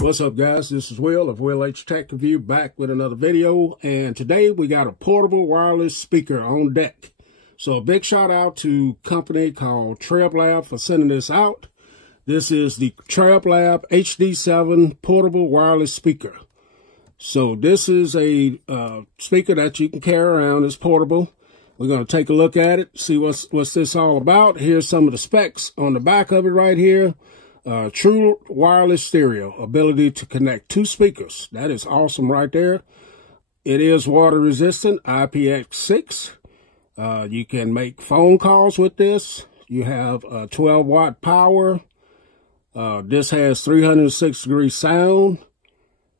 What's up, guys? This is Will of Will H Tech Review, back with another video, and today we got a portable wireless speaker on deck. So a big shout out to a company called TREBLAB for sending this out. This is the TREBLAB HD7 portable wireless speaker. So this is a speaker that you can carry around. It's portable. We're going to take a look at it, see what's this all about. Here's some of the specs on the back of it right here. True wireless stereo, ability to connect 2 speakers. That is awesome right there. It is water resistant, IPX6. You can make phone calls with this. You have 12 watt power. This has 306-degree sound,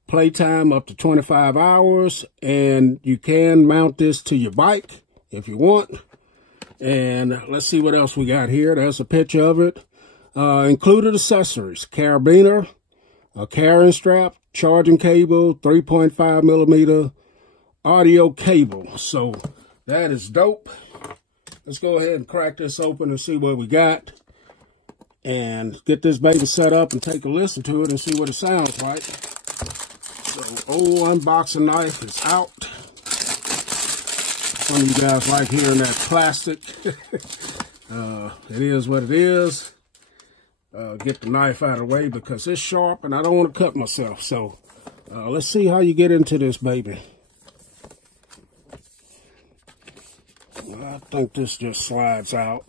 playtime up to 25 hours, and you can mount this to your bike if you want. And let's see what else we got here. There's a picture of it. Included accessories: carabiner, a carrying strap, charging cable, 3.5 millimeter audio cable. So that is dope. Let's go ahead and crack this open and see what we got, and get this baby set up and take a listen to it and see what it sounds like. So, old unboxing knife is out. Some of you guys like hearing that plastic. It is what it is. Get the knife out of the way because it's sharp and I don't want to cut myself. So let's see how you get into this baby. I think this just slides out.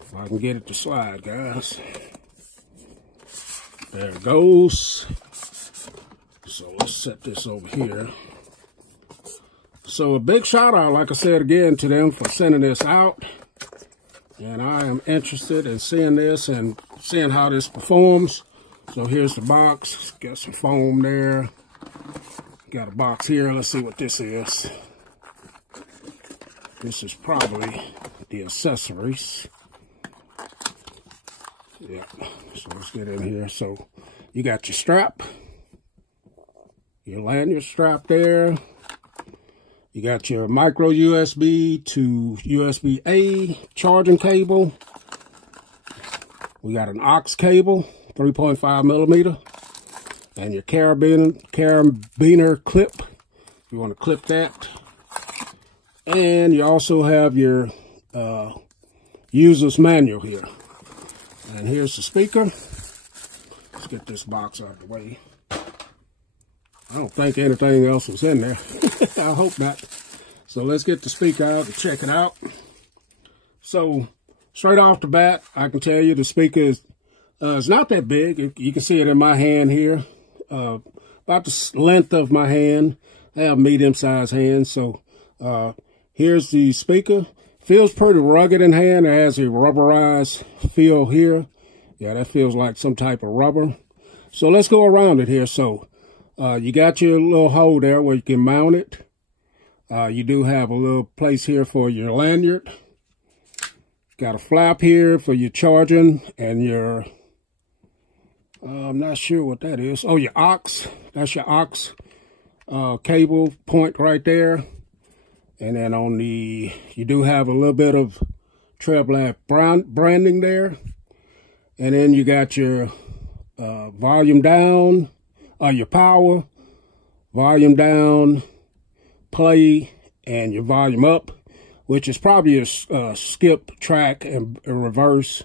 If I can get it to slide, guys. There it goes. So let's set this over here. So a big shout out, like I said again, to them for sending this out. And I am interested in seeing this and seeing how this performs. So here's the box. Got some foam there. Got a box here. Let's see what this is. This is probably the accessories. Yeah. So let's get in here. So you got your strap. Your lanyard strap there. You got your micro USB to USB-A charging cable. We got an aux cable, 3.5 millimeter. And your carabiner clip, if you want to clip that. And you also have your user's manual here. And here's the speaker. Let's get this box out of the way. I don't think anything else was in there. I hope not. So let's get the speaker out and check it out. So straight off the bat, I can tell you the speaker is not that big. You can see it in my hand here. About the length of my hand. I have medium-sized hands. So here's the speaker. Feels pretty rugged in hand. It has a rubberized feel here. Yeah, that feels like some type of rubber. So let's go around it here. So you got your little hole there where you can mount it. You do have a little place here for your lanyard. Got a flap here for your charging and your, I'm not sure what that is. Oh, your aux. That's your aux cable point right there. And then on the, you do have a little bit of TREBLAB branding there. And then you got your volume down. Your power, volume down, play, and your volume up, which is probably a skip track and a reverse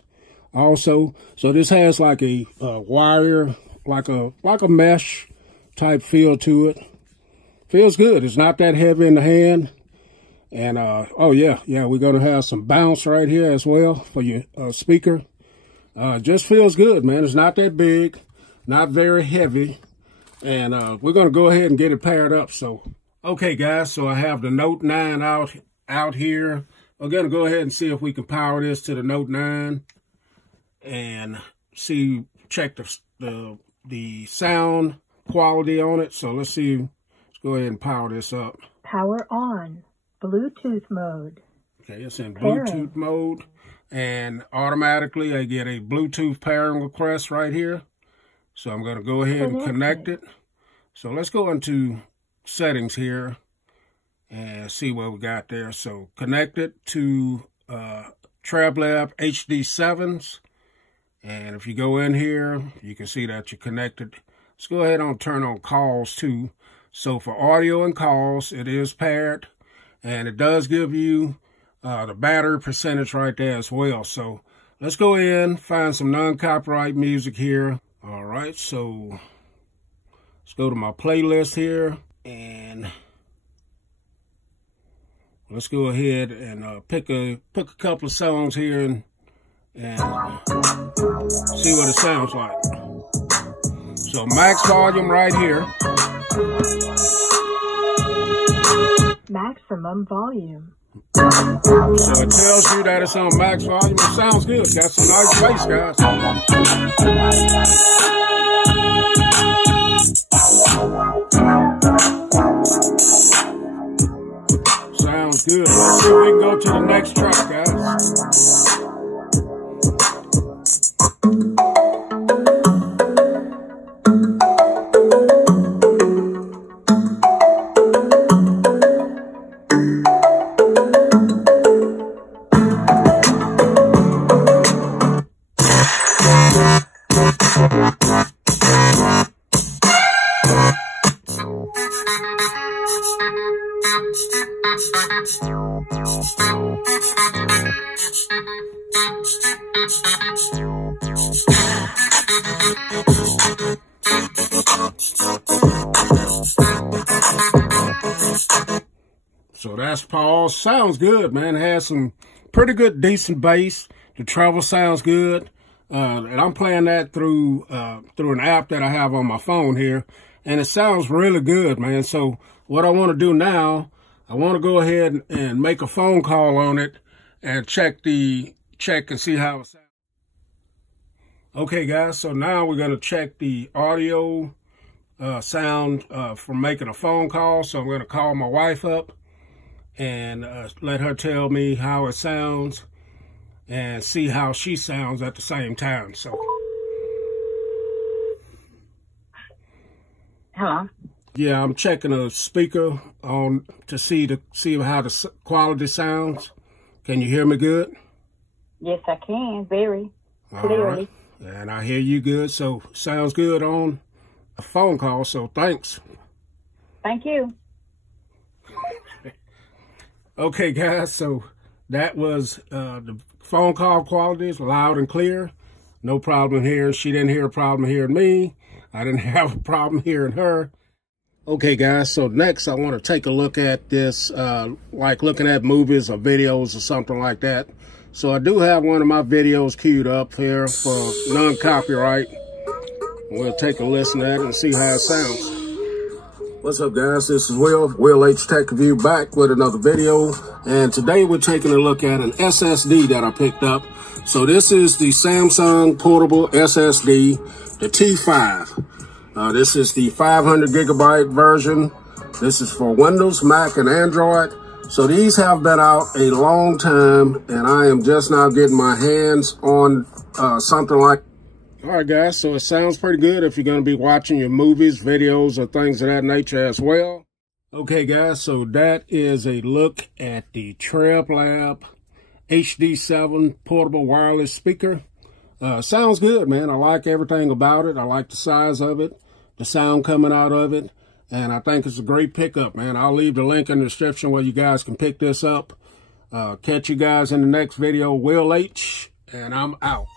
also. So this has like a wire, like a mesh type feel to it. Feels good. It's not that heavy in the hand. And oh yeah, we're gonna have some bounce right here as well for your speaker. Just feels good, man. It's not that big, not very heavy. And we're going to go ahead and get it paired up. So, okay, guys, so I have the Note 9 out here. We're going to go ahead and see if we can power this to the Note 9 and check the sound quality on it. So let's see. Let's go ahead and power this up. Power on. Bluetooth mode. Okay, it's in Bluetooth mode. And automatically I get a Bluetooth pairing request right here. So I'm going to go ahead and connect it. So let's go into settings here and see what we got there. So connect it to TREBLAB HD7s. And if you go in here, you can see that you're connected. Let's go ahead and turn on calls too. So for audio and calls, it is paired. And it does give you the battery percentage right there as well. So let's go in, find some non-copyright music here. All right, so let's go to my playlist here. And let's go ahead and pick a couple of songs here and see what it sounds like. So max volume right here. Maximum volume. So it tells you that it's on max volume. It sounds good. Got some nice bass, guys. Sounds good. Let's see if we can go to the next track, guys. So that's Paul. Sounds good, man. It has some pretty good, decent bass. The treble sounds good. And I'm playing that through an app that I have on my phone here. And it sounds really good, man. So what I want to do now, I want to go ahead and make a phone call on it and check and see how it sounds. Okay, guys. So now we're going to check the audio sound from making a phone call. So I'm going to call my wife up and let her tell me how it sounds and see how she sounds at the same time. So, hello. Yeah, I'm checking a speaker on to see how the quality sounds. Can you hear me good? Yes, I can. Very clearly. Right. And I hear you good. So sounds good on a phone call. So thanks. Thank you. Okay, guys. So that was the phone call quality is loud and clear. No problem here. She didn't hear a problem hearing me. I didn't have a problem hearing her. Okay, guys. So next I want to take a look at this, like looking at movies or videos or something like that. So I do have one of my videos queued up here for non-copyright. We'll take a listen at it and see how it sounds. What's up, guys? This is Will H Tech Review, back with another video. And today we're taking a look at an SSD that I picked up. So this is the Samsung portable SSD, the T5. This is the 500 gigabyte version. This is for Windows, Mac, and Android. So these have been out a long time, and I am just now getting my hands on something like. All right, guys, so it sounds pretty good if you're going to be watching your movies, videos, or things of that nature as well. Okay, guys, so that is a look at the TREBLAB HD7 portable wireless speaker. Sounds good, man. I like everything about it. I like the size of it, the sound coming out of it, and I think it's a great pickup, man. I'll leave the link in the description where you guys can pick this up. Catch you guys in the next video. Will H, and I'm out.